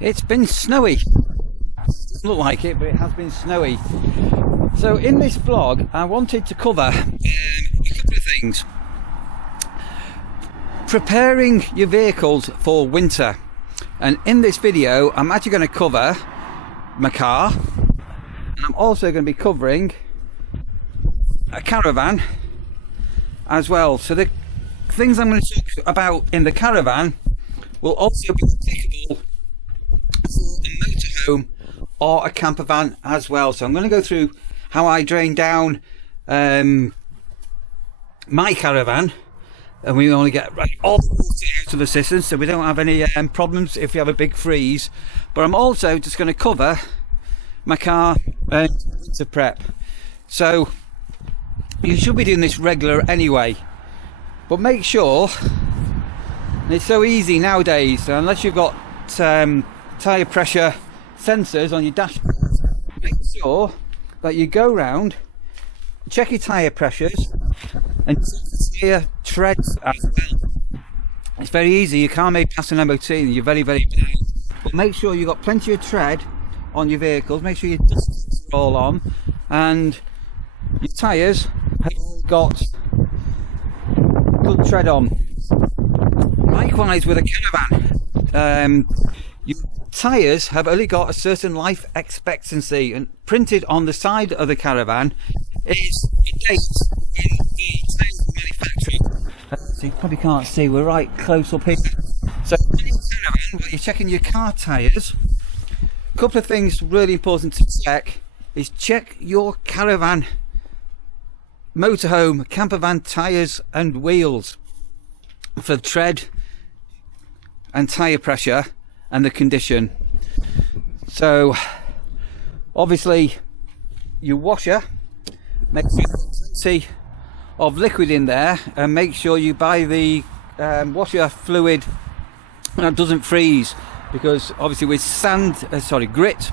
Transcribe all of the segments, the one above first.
It's been snowy. Doesn't look like it, but it has been snowy. So in this vlog I wanted to cover a couple of things. Preparing your vehicles for winter, and in this video I'm actually going to cover my car, and I'm also going to be covering a caravan as well. So the things I'm going to talk about in the caravan will also be applicable for a motorhome or a campervan as well. So I'm going to go through how I drain down my caravan, and we only get all the water out of the cistern, so we don't have any problems if we have a big freeze. But I'm also just going to cover my car and winter prep. So you should be doing this regular anyway, but make sure, and it's so easy nowadays, so unless you've got tyre pressure sensors on your dashboard, make sure that you go round, check your tyre pressures and check the tyre treads as well. It's very easy. You can't make past an MOT and you're very bad, but make sure you've got plenty of tread on your vehicles. Make sure your dust are all on and your tyres have all got good tread on. Likewise with a caravan, your tyres have only got a certain life expectancy, and printed on the side of the caravan is a date when the tyres were manufactured. So you probably can't see, we're right close up here. So in your caravan, when you're checking your car tyres, a couple of things really important to check is check your caravan, motorhome, campervan tyres and wheels for tread and tyre pressure and the condition. So obviously your washer, make sure you've got plenty of liquid in there, and make sure you buy the washer fluid that doesn't freeze, because obviously with grit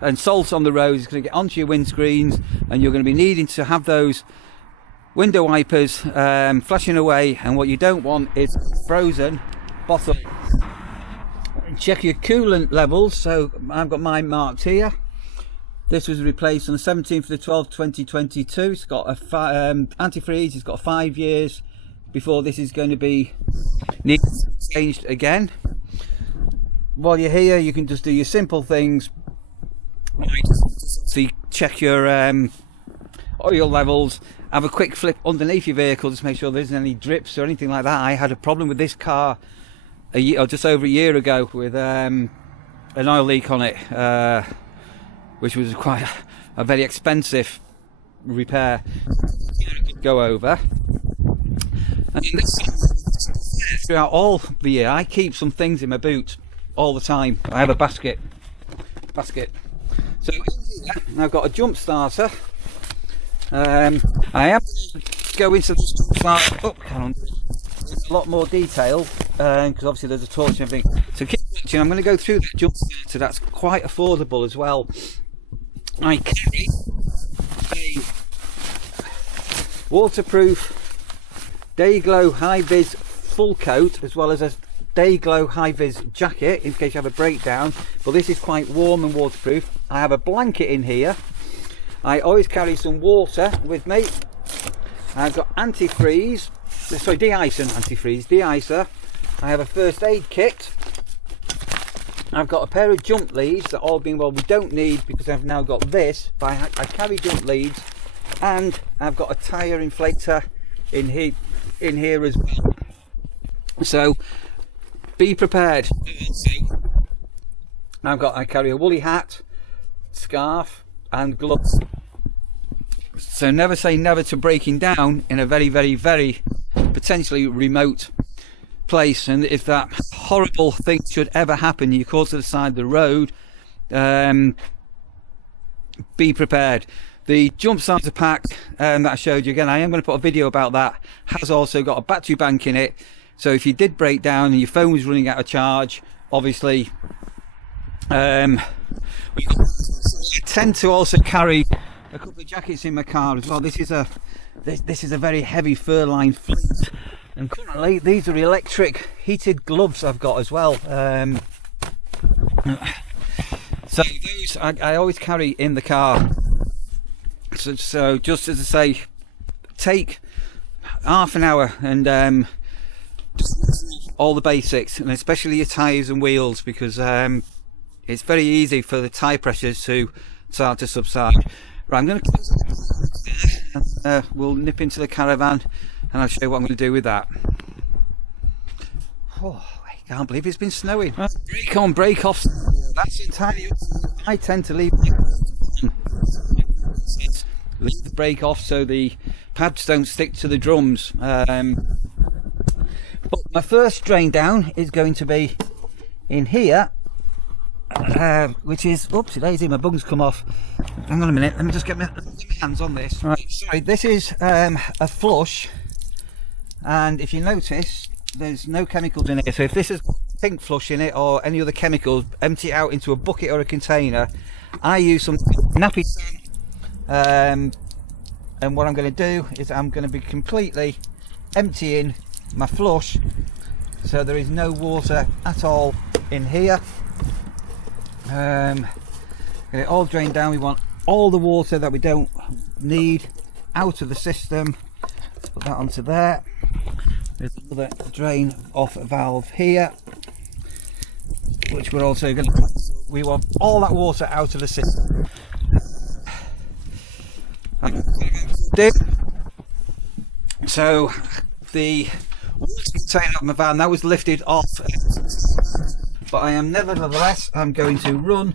and salt on the road, it's going to get onto your windscreens and you're going to be needing to have those window wipers flashing away, and what you don't want is frozen bottle. Check your coolant levels. So I've got mine marked here. This was replaced on the 17th of the 12th 2022. It's got a antifreeze. It's got 5 years before this is going to be changed again. While you're here, you can just do your simple things. So you check your oil levels, have a quick flip underneath your vehicle, just make sure there isn't any drips or anything like that. I had a problem with this car just over a year ago with an oil leak on it, which was quite a very expensive repair to go over. And throughout all the year, I keep some things in my boot all the time. I have a basket. So in here, I've got a jump starter. I am going to a lot more detail, because obviously there's a torch and everything. So keep watching. I'm going to go through that jump starter. That's quite affordable as well. I carry a waterproof Dayglow high vis full coat, as well as a Dayglow high vis jacket in case you have a breakdown, but this is quite warm and waterproof. I have a blanket in here. I always carry some water with me. I've got antifreeze, sorry, de-icer and antifreeze, de-icer. I have a first aid kit. I've got a pair of jump leads that, all being well, we don't need because I've now got this, but I carry jump leads, and I've got a tyre inflator in here as well. So be prepared. I carry a woolly hat, scarf and gloves. So never say never to breaking down in a very potentially remote place, and if that horrible thing should ever happen, you're close to the side of the road, be prepared. The jump starter pack that I showed you, again, I am going to put a video about that, has also got a battery bank in it, So if you did break down and your phone was running out of charge, obviously, I tend to also carry a couple of jackets in my car as well. This is a very heavy fur-lined fleece, and currently these are electric heated gloves I've got as well. So those I always carry in the car. So just as I say, take half an hour and just all the basics, and especially your tyres and wheels, because it's very easy for the tyre pressures to start to subside. Right, I'm going to close it, we'll nip into the caravan and I'll show you what I'm going to do with that. Oh, I can't believe it's been snowing. Break on, break off, that's entirely up to you. I tend to leave the brake off so the pads don't stick to the drums. But my first drain down is going to be in here, which is, oopsie daisy, my bung's come off. Hang on a minute, let me just get my hands on this. Right, sorry, this is a flush, and if you notice, there's no chemicals in it. So if this has pink flush in it or any other chemicals, empty it out into a bucket or a container. I use some nappy sand, and what I'm going to do is I'm going to be completely emptying my flush, so there is no water at all in here. Get it all drained down. We want all the water that we don't need out of the system. Put that onto there. There's another drain off valve here, which we're also going to, we want all that water out of the system. So the water container of my van, that was lifted off, but I am nevertheless, I'm going to run.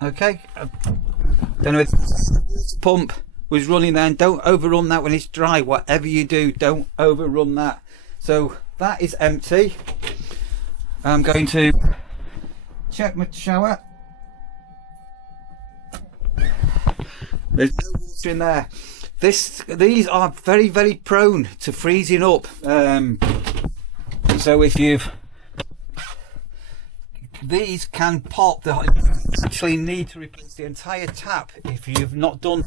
Okay, don't know if the pump was running then. Don't overrun that when it's dry. Whatever you do, don't overrun that. So that is empty. I'm going to check my shower. There's no water in there. These are very, very prone to freezing up. So if you've, these can pop. You actually need to replace the entire tap if you've not done.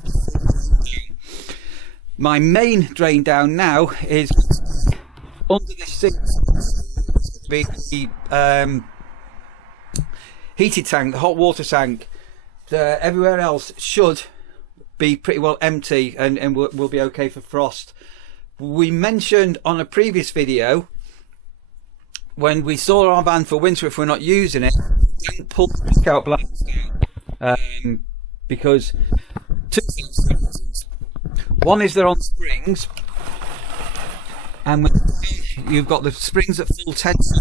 My main drain down now is under this sink. The heated tank, the hot water tank. Everywhere else should be pretty well empty and will be okay for frost. We mentioned on a previous video, when we store our van for winter, if we're not using it, don't pull the blackout blinds down, because two things. One is they're on springs, and when you've got the springs at full tension,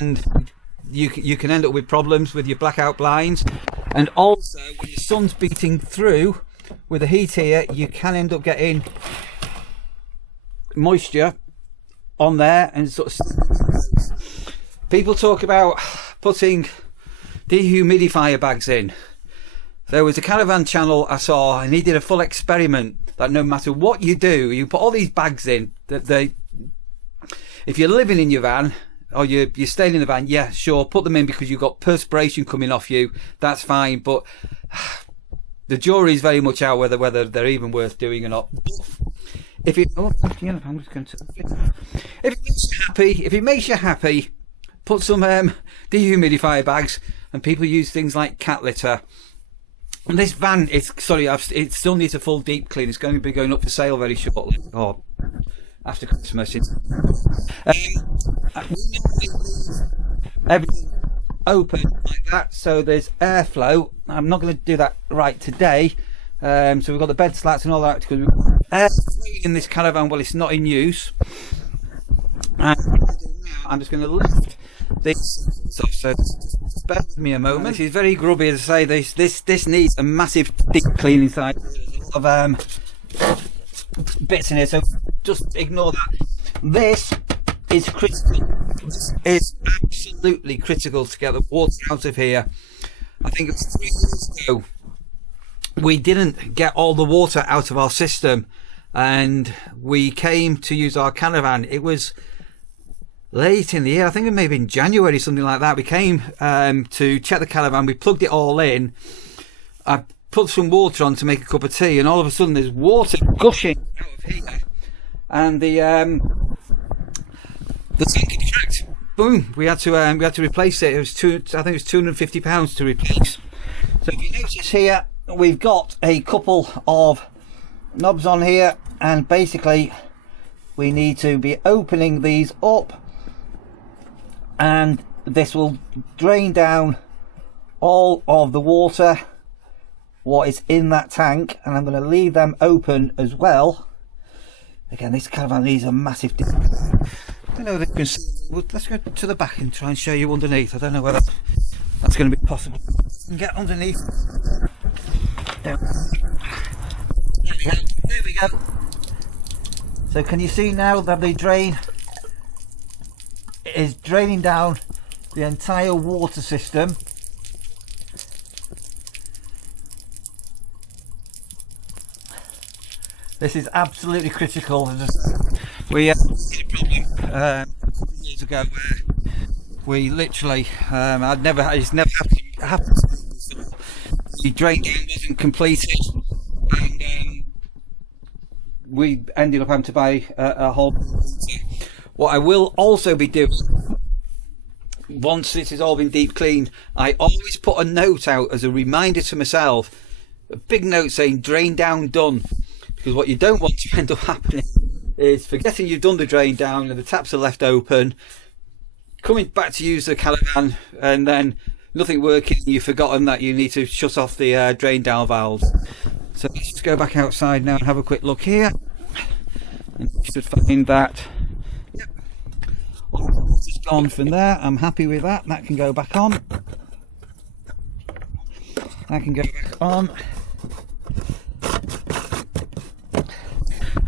and you can end up with problems with your blackout blinds. And also, when the sun's beating through with the heat here, you can end up getting moisture on there, and sort of people talk about putting dehumidifier bags in. There was a Caravan channel I saw, and he did a full experiment that no matter what you do, you put all these bags in, that if you're living in your van or you're staying in the van, yeah, sure, put them in because you've got perspiration coming off you, that's fine, but the jury's very much out whether they're even worth doing or not. If it, oh, yeah, I'm just going to, if it makes you happy, put some dehumidifier bags, and people use things like cat litter. And this van, it still needs a full deep clean. It's going to be going up for sale very shortly, or after Christmas. Everything open like that, so there's airflow. I'm not going to do that right today. So we've got the bed slats and all that, because we've got airflow in this caravan. Well, it's not in use. And I'm just going to lift this stuff, so bear with me a moment. This is very grubby, as I say. This needs a massive deep clean inside. There's a lot of bits in here, so just ignore that. This is critical. This is absolutely critical to get the water out of here. I think it was 3 years ago we didn't get all the water out of our system, and we came to use our caravan. It was late in the year, I think it may have been January, something like that. We came to check the caravan, we plugged it all in, I put some water on to make a cup of tea, and all of a sudden there's water gushing out of here, and the tank had cracked. Boom! We had to replace it. It was I think it was £250 to replace. So if you notice here, we've got a couple of knobs on here, and basically we need to be opening these up, and this will drain down all of the water what is in that tank, and I'm going to leave them open as well. Again, this caravan needs a massive difference. I don't know if you can see. Well, let's go to the back and try and show you underneath. I don't know whether that's going to be possible. You can get underneath. There we go. There we go. So can you see now that the drain is draining down the entire water system? This is absolutely critical. We had a problem years ago where we literally, it's never happened. The drain down wasn't completed, and we ended up having to buy a whole. What I will also be doing, once this has all been deep cleaned, I always put a note out as a reminder to myself, a big note saying drain down done. Because what you don't want to end up happening is forgetting you've done the drain down and the taps are left open, coming back to use the caravan and then nothing working, you've forgotten that you need to shut off the drain down valves. So let's just go back outside now and have a quick look here, and you should find that all the water's gone from there. I'm happy with that. That can go back on. That can go back on.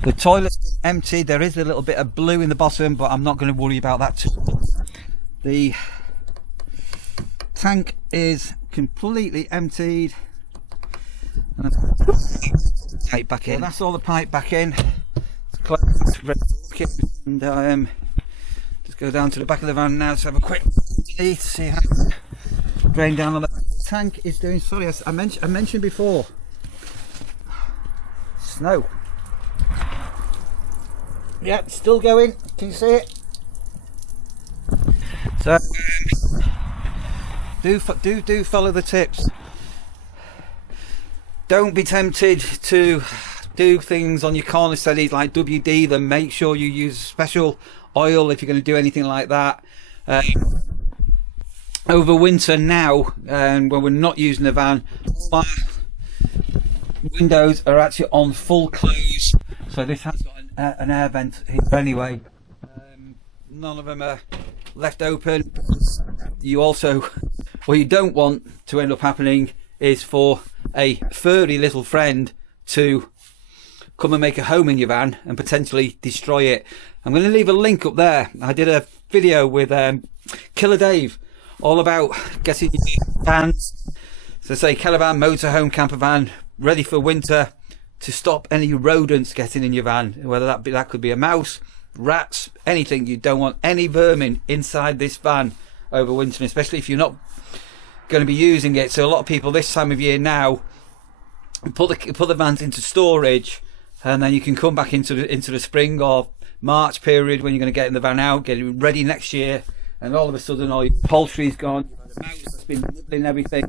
The toilet's been emptied. There is a little bit of blue in the bottom, but I'm not going to worry about that too much. The tank is completely emptied. And pipe back in. Well, that's all the pipe back in. It's closed, ready to look in, and just go down to the back of the van now to have a quick underneath, see how drain down on the tank is doing. Sorry, I mentioned before, snow. Yeah, still going. Can you see it? So do follow the tips. Don't be tempted to do things on your corner steadies like WD. Then make sure you use special oil if you're going to do anything like that. Over winter now, when we're not using the van, our windows are actually on full close. So this has got an air vent here anyway. None of them are left open. You also, what you don't want to end up happening is for a furry little friend to come and make a home in your van and potentially destroy it. I'm going to leave a link up there. I did a video with Killer Dave all about getting your vans, so say caravan, motorhome, campervan, ready for winter, to stop any rodents getting in your van, whether that could be a mouse, rats, anything. You don't want any vermin inside this van over winter, especially if you're not going to be using it. So a lot of people this time of year now put the vans into storage, and then you can come back into the spring or March period when you're going to get in the van out, get it ready next year, and all of a sudden all your poultry's gone, the mouse that's been nibbling everything.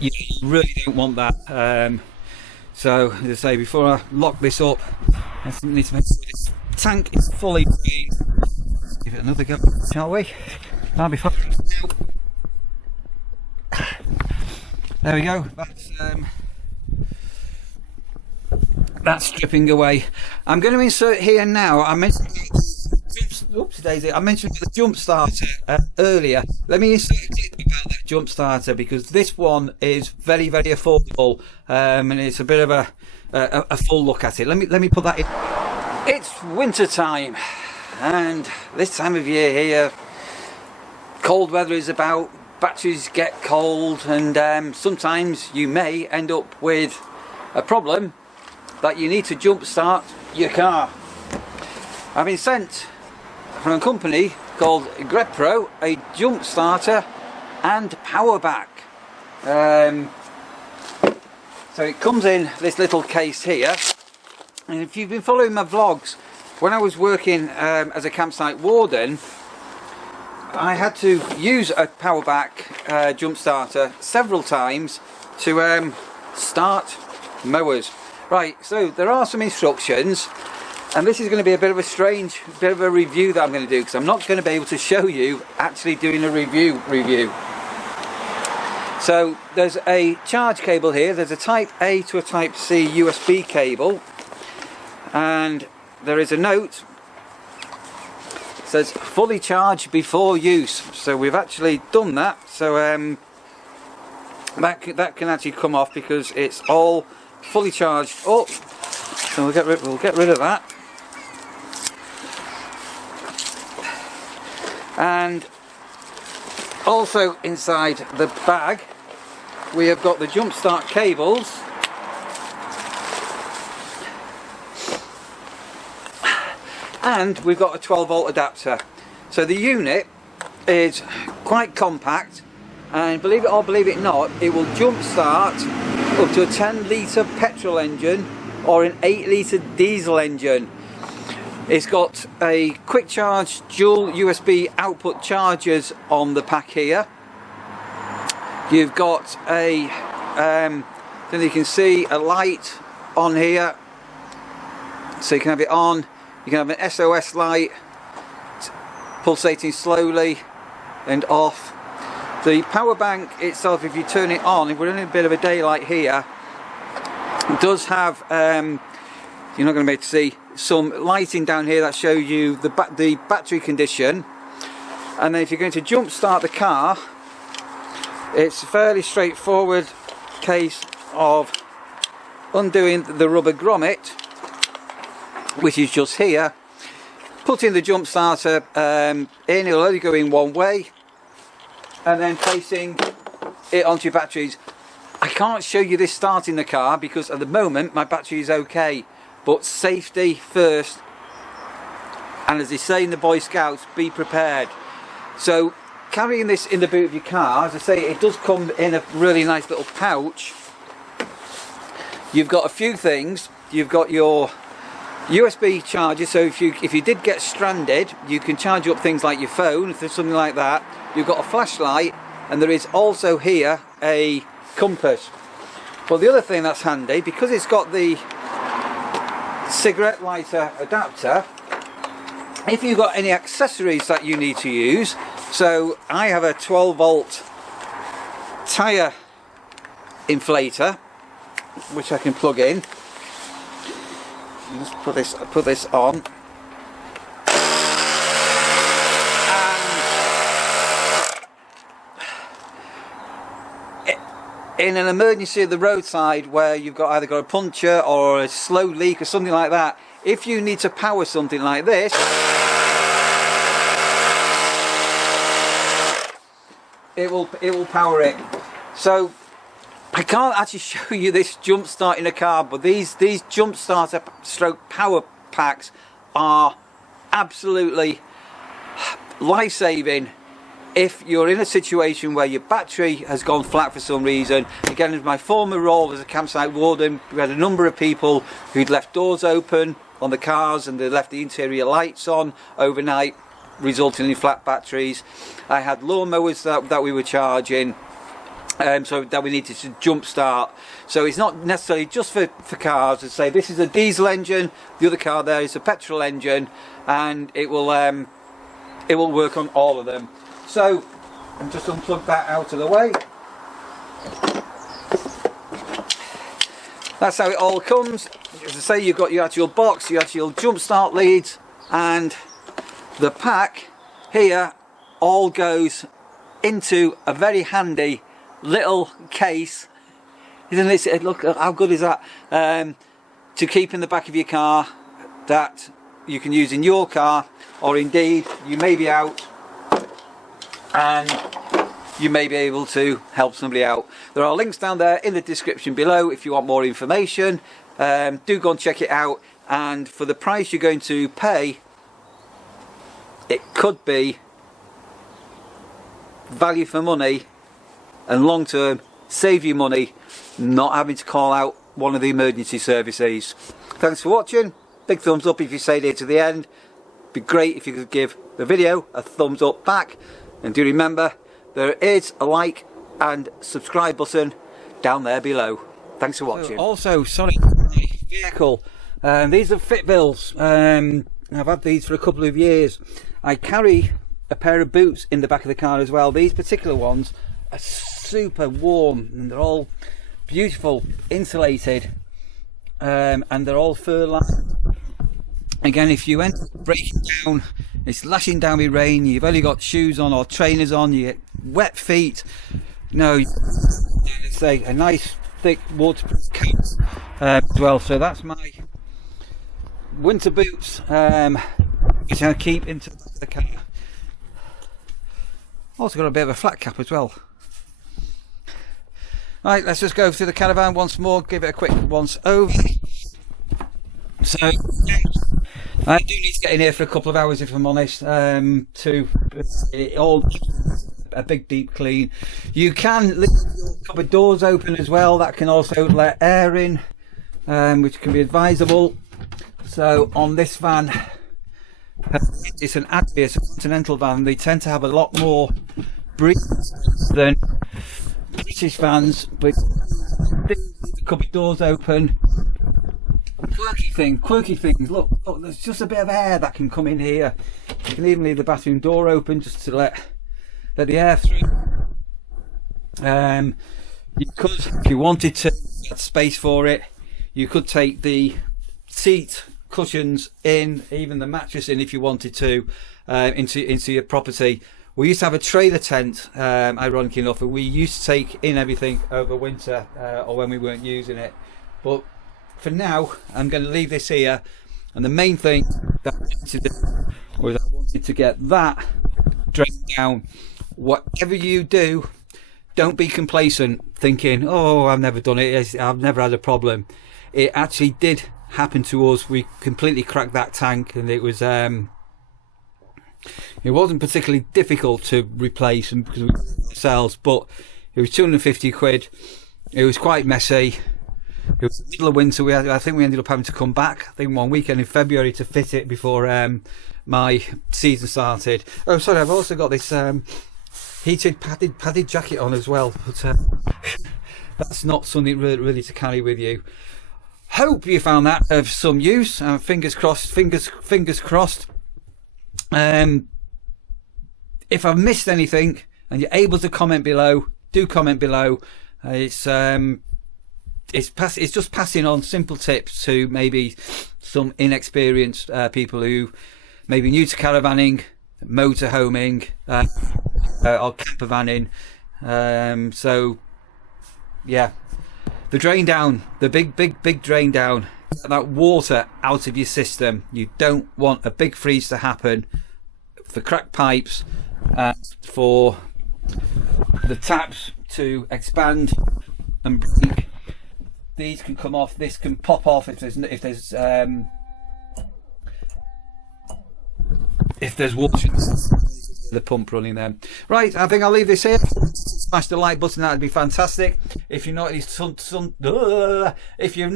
You really don't want that. So as I say, before I lock this up, I need to make sure this tank is fully drained. Let's give it another go, shall we? Now before there we go. That's stripping away. I'm going to insert here now. I mentioned the jump starter earlier. Let me insert a clip about that jump starter, because this one is very, very affordable, and it's a bit of a full look at it. Let me put that in. It's winter time, and this time of year here, cold weather is about, batteries get cold, and sometimes you may end up with a problem that you need to jump start your car. I've been sent from a company called Grepro a jump starter and power back. So it comes in this little case here, and if you've been following my vlogs, when I was working as a campsite warden, I had to use a power back jump starter several times to start mowers. Right, so there are some instructions, and this is going to be a bit of a strange bit of a review that I'm going to do, because I'm not going to be able to show you actually doing a review. So there's a charge cable here, there's a type A to a type C USB cable, and there is a note that says fully charged before use. So we've actually done that, so that can actually come off because it's all fully charged up. So we'll get rid of that. And also inside the bag we have got the jump start cables, and we've got a 12-volt adapter. So the unit is quite compact, and believe it or believe it not, it will jump start up to a 10-litre petrol engine or an 8-litre diesel engine. It's got a quick charge dual USB output chargers on the pack here. You've got a then you can see a light on here, so you can have it on. You can have an SOS light pulsating slowly and off. The power bank itself, if you turn it on, if we're in a bit of a daylight here, it does have you're not going to be able to see some lighting down here that shows you the battery condition. And then if you're going to jump start the car, it's a fairly straightforward case of undoing the rubber grommet, which is just here, putting the jump starter in. It'll only go in one way, and then placing it onto your batteries. I can't show you this starting the car because at the moment my battery is okay, but safety first, and as they say in the Boy Scouts, be prepared. So carrying this in the boot of your car, as I say, it does come in a really nice little pouch. You've got a few things. You've got your USB charger, so if you did get stranded, you can charge up things like your phone, if there's something like that. You've got a flashlight, and there is also here a compass. But the other thing that's handy, because it's got the cigarette lighter adapter, if you've got any accessories that you need to use, so I have a 12-volt tyre inflator which I can plug in. Just put this on, and in an emergency at the roadside where you've either got a puncture or a slow leak or something like that, if you need to power something like this, it will power it. So I can't actually show you this jump start in a car, but these jump starter stroke power packs are absolutely life-saving if you're in a situation where your battery has gone flat for some reason. Again, in my former role as a campsite warden, we had a number of people who'd left doors open on the cars and they left the interior lights on overnight, resulting in flat batteries. I had lawnmowers that we were charging, so that we needed to jump start. So it's not necessarily just for cars. To say this is a diesel engine, the other car there is a petrol engine, and it will work on all of them. So I'll just unplug that out of the way. That's how it all comes. As I say, you've got your actual box, your actual jump start leads, and the pack here all goes into a very handy little case. Isn't it? Look how good is that, to keep in the back of your car, that you can use in your car, or indeed you may be out and you may be able to help somebody out. There are links down there in the description below if you want more information. Do go and check it out, and for the price you're going to pay, it could be value for money and long term save you money not having to call out one of the emergency services. Thanks for watching. Big thumbs up if you stayed here to the end. Be great if you could give the video a thumbs up back, and do remember there is a like and subscribe button down there below. Thanks for watching. Also, sorry, my vehicle, these are fit bills. I've had these for a couple of years. I carry a pair of boots in the back of the car as well. These particular ones are super warm and they're all beautiful, insulated, and they're all fur lined. Again, if you end up breaking down, it's lashing down with rain, you've only got shoes on or trainers on, you get wet feet, no, let's say a nice thick waterproof coat as well. So that's my winter boots, which I keep into the car. Also got a bit of a flat cap as well. Right, let's just go through the caravan once more, give it a quick once over. So I do need to get in here for a couple of hours if I'm honest, to all a big deep clean. You can leave your cupboard doors open as well, that can also let air in, which can be advisable. So on this van, it's an Advia, it's a Continental van, they tend to have a lot more breeze than British vans, but the cupboard doors open. Quirky things, look, there's just a bit of air that can come in here. You can even leave the bathroom door open just to let the air through. You could, if you wanted to, get space for it, you could take the seat cushions in, even the mattress in if you wanted to, into your property. We used to have a trailer tent, ironically enough, but we used to take in everything over winter or when we weren't using it. But for now, I'm going to leave this here, and the main thing that I wanted to do was I wanted to get that drained down. Whatever you do, don't be complacent thinking, oh, I've never done it, I've never had a problem. It actually did happen to us. We completely cracked that tank, and it wasn't particularly difficult to replace because we did it ourselves, but it was 250 quid. It was quite messy. It was the middle of winter. I think we ended up having to come back, I think one weekend in February, to fit it before my season started. Oh, sorry, I've also got this heated padded jacket on as well, but that's not something really to carry with you. Hope you found that of some use. Fingers crossed. Fingers crossed. If I've missed anything and you're able to comment below, do comment below. It's just passing on simple tips to maybe some inexperienced people who may be new to caravanning, motorhoming, or campervanning. So yeah, the drain down, the big drain down, get that water out of your system. You don't want a big freeze to happen, for cracked pipes, for the taps to expand and break. These can come off, this can pop off if there's water in the pump running there. Right, I think I'll leave this here. Smash the like button, that'd be fantastic. If you've not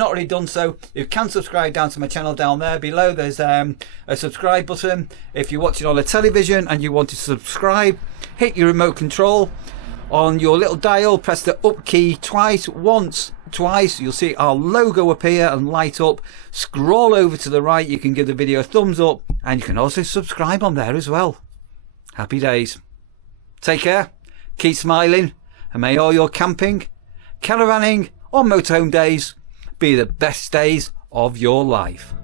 already done so, you can subscribe down to my channel down there below. There's a subscribe button. If you're watching on a television and you want to subscribe, hit your remote control on your little dial, press the up key twice. Twice, you'll see our logo appear and light up. Scroll over to the right, you can give the video a thumbs up, and you can also subscribe on there as well. Happy days. Take care, keep smiling, and may all your camping, caravanning or motorhome days be the best days of your life.